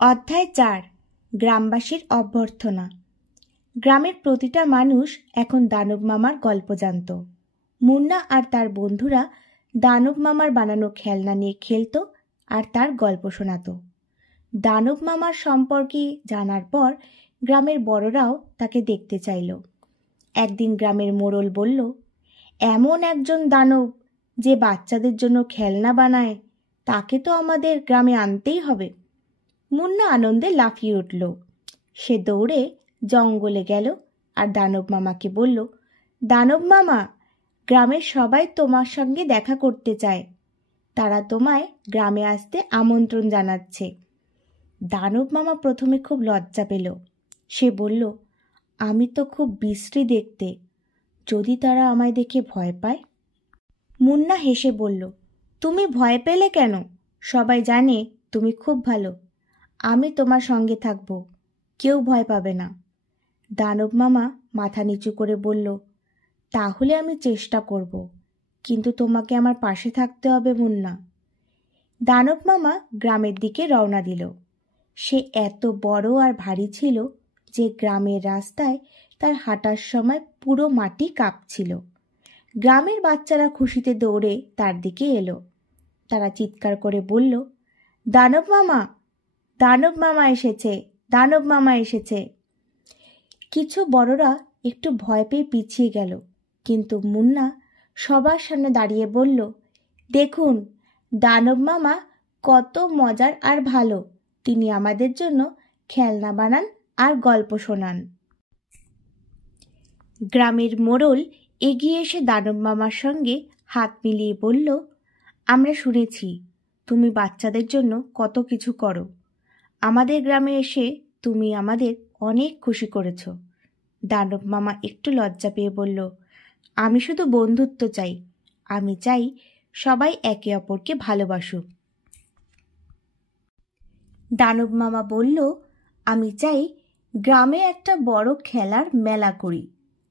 অধ্যায় ৪। গ্রামবাসীর অভ্যর্থনা। গ্রামের প্রতিটা মানুষ এখন দানব মামার গল্প জানত। মুন্না আর তার বন্ধুরা দানব মামার বানানো খেলনা নিয়ে খেলতো আর তার গল্প শোনাতো। দানব মামার সম্পর্কে জানার পর গ্রামের বড়রাও তাকে দেখতে চাইল। একদিন গ্রামের মোড়ল বলল, এমন একজন দানব যে বাচ্চাদের জন্য খেলনা বানায়, তাকে তো আমাদের গ্রামে আনতেই হবে। মুন্না আনন্দে লাফিয়ে উঠল। সে দৌড়ে জঙ্গলে গেল আর দানব মামাকে বলল, দানব মামা, গ্রামের সবাই তোমার সঙ্গে দেখা করতে চায়। তারা তোমায় গ্রামে আসতে আমন্ত্রণ জানাচ্ছে। দানব মামা প্রথমে খুব লজ্জা পেল। সে বলল, আমি তো খুব বিশ্রী দেখতে, যদি তারা আমায় দেখে ভয় পায়। মুন্না হেসে বলল, তুমি ভয় পেলে কেন? সবাই জানে তুমি খুব ভালো। আমি তোমার সঙ্গে থাকব, কেউ ভয় পাবে না। দানব মামা মাথা নিচু করে বলল, তাহলে আমি চেষ্টা করব, কিন্তু তোমাকে আমার পাশে থাকতে হবে মুন্না। দানব মামা গ্রামের দিকে রওনা দিল। সে এত বড় আর ভারী ছিল যে গ্রামের রাস্তায় তার হাঁটার সময় পুরো মাটি কাঁপছিল। গ্রামের বাচ্চারা খুশিতে দৌড়ে তার দিকে এলো। তারা চিৎকার করে বলল, দানব মামা, দানব মামা এসেছে, দানব মামা এসেছে। কিছু বড়রা একটু ভয় পেয়ে পিছিয়ে গেল, কিন্তু মুন্না সবার সামনে দাঁড়িয়ে বলল, দেখুন, দানব মামা কত মজার আর ভালো। তিনি আমাদের জন্য খেলনা বানান আর গল্প শোনান। গ্রামের মোড়ল এগিয়ে এসে দানব মামার সঙ্গে হাত মিলিয়ে বলল, আমরা শুনেছি তুমি বাচ্চাদের জন্য কত কিছু করো। আমাদের গ্রামে এসে তুমি আমাদের অনেক খুশি করেছ। দানব মামা একটু লজ্জা পেয়ে বলল, আমি শুধু বন্ধুত্ব চাই। আমি চাই সবাই একে অপরকে ভালোবাসুক। দানব মামা বলল, আমি চাই গ্রামে একটা বড় খেলার মেলা করি।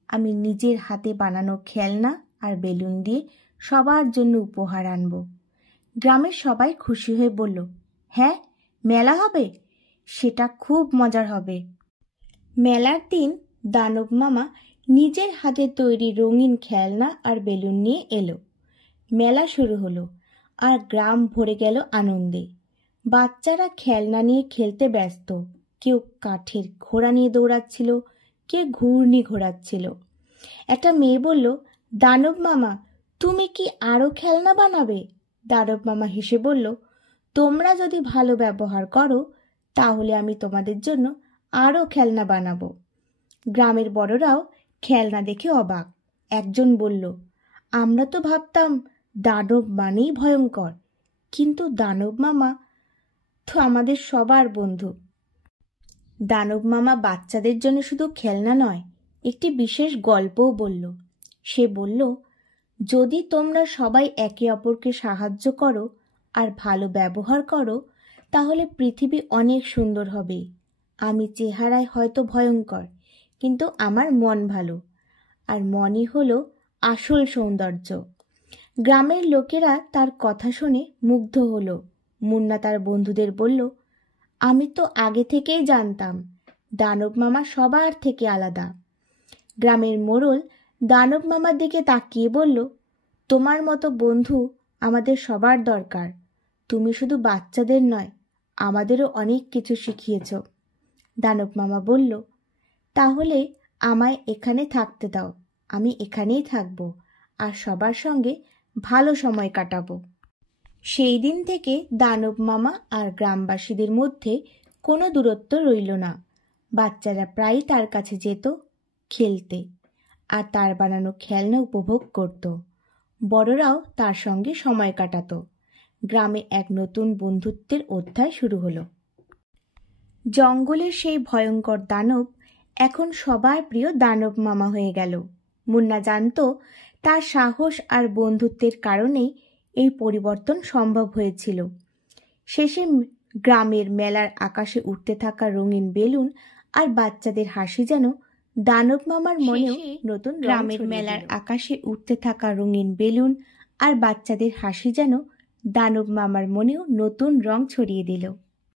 আমি নিজের হাতে বানানো খেলনা আর বেলুন দিয়ে সবার জন্য উপহার আনব। গ্রামের সবাই খুশি হয়ে বলল, হ্যাঁ, মেলা হবে, সেটা খুব মজার হবে। মেলার দিন দানব মামা নিজের হাতে তৈরি রঙিন খেলনা আর বেলুন নিয়ে এলো। মেলা শুরু হলো আর গ্রাম ভরে গেল আনন্দে। বাচ্চারা খেলনা নিয়ে খেলতে ব্যস্ত। কেউ কাঠের ঘোড়া নিয়ে দৌড়াচ্ছিল, কেউ ঘূর্ণি ঘোরাচ্ছিল। একটা মেয়ে বলল, দানব মামা, তুমি কি আরও খেলনা বানাবে? দানব মামা হেসে বলল, তোমরা যদি ভালো ব্যবহার করো তাহলে আমি তোমাদের জন্য আরও খেলনা বানাবো। গ্রামের বড়রাও খেলনা দেখে অবাক। একজন বলল, আমরা তো ভাবতাম দানব মানেই ভয়ঙ্কর, কিন্তু দানব মামা তো আমাদের সবার বন্ধু। দানব মামা বাচ্চাদের জন্য শুধু খেলনা নয়, একটি বিশেষ গল্পও বলল। সে বলল, যদি তোমরা সবাই একে অপরকে সাহায্য করো আর ভালো ব্যবহার করো তাহলে পৃথিবী অনেক সুন্দর হবে। আমি চেহারায় হয়তো ভয়ঙ্কর, কিন্তু আমার মন ভালো, আর মনই হলো আসল সৌন্দর্য। গ্রামের লোকেরা তার কথা শুনে মুগ্ধ হলো। মুন্না তার বন্ধুদের বলল, আমি তো আগে থেকেই জানতাম দানব মামা সবার থেকে আলাদা। গ্রামের মোড়ল দানব মামার দিকে তাকিয়ে বলল, তোমার মতো বন্ধু আমাদের সবার দরকার। তুমি শুধু বাচ্চাদের নয়, আমাদেরও অনেক কিছু শিখিয়েছ। দানব মামা বলল, তাহলে আমায় এখানে থাকতে দাও। আমি এখানেই থাকব আর সবার সঙ্গে ভালো সময় কাটাবো। সেই দিন থেকে দানব মামা আর গ্রামবাসীদের মধ্যে কোনো দূরত্ব রইল না। বাচ্চারা প্রায়ই তার কাছে যেত খেলতে আর তার বানানো খেলনা উপভোগ করত। বড়রাও তার সঙ্গে সময় কাটাত। গ্রামে এক নতুন বন্ধুত্বের অধ্যায় শুরু হলো। জঙ্গলের সেই ভয়ঙ্কর দানব এখন সবার প্রিয় দানব মামা হয়ে গেল। মুন্না জানত তার সাহস আর বন্ধুত্বের কারণেই এই পরিবর্তন সম্ভব হয়েছিল। শেষে গ্রামের মেলার আকাশে উঠতে থাকা রঙিন বেলুন আর বাচ্চাদের হাসি যেন দানব মামার মনেও নতুন গ্রামের মেলার আকাশে উঠতে থাকা রঙিন বেলুন আর বাচ্চাদের হাসি যেন দানব মামার মনেও নতুন রং ছড়িয়ে দিল।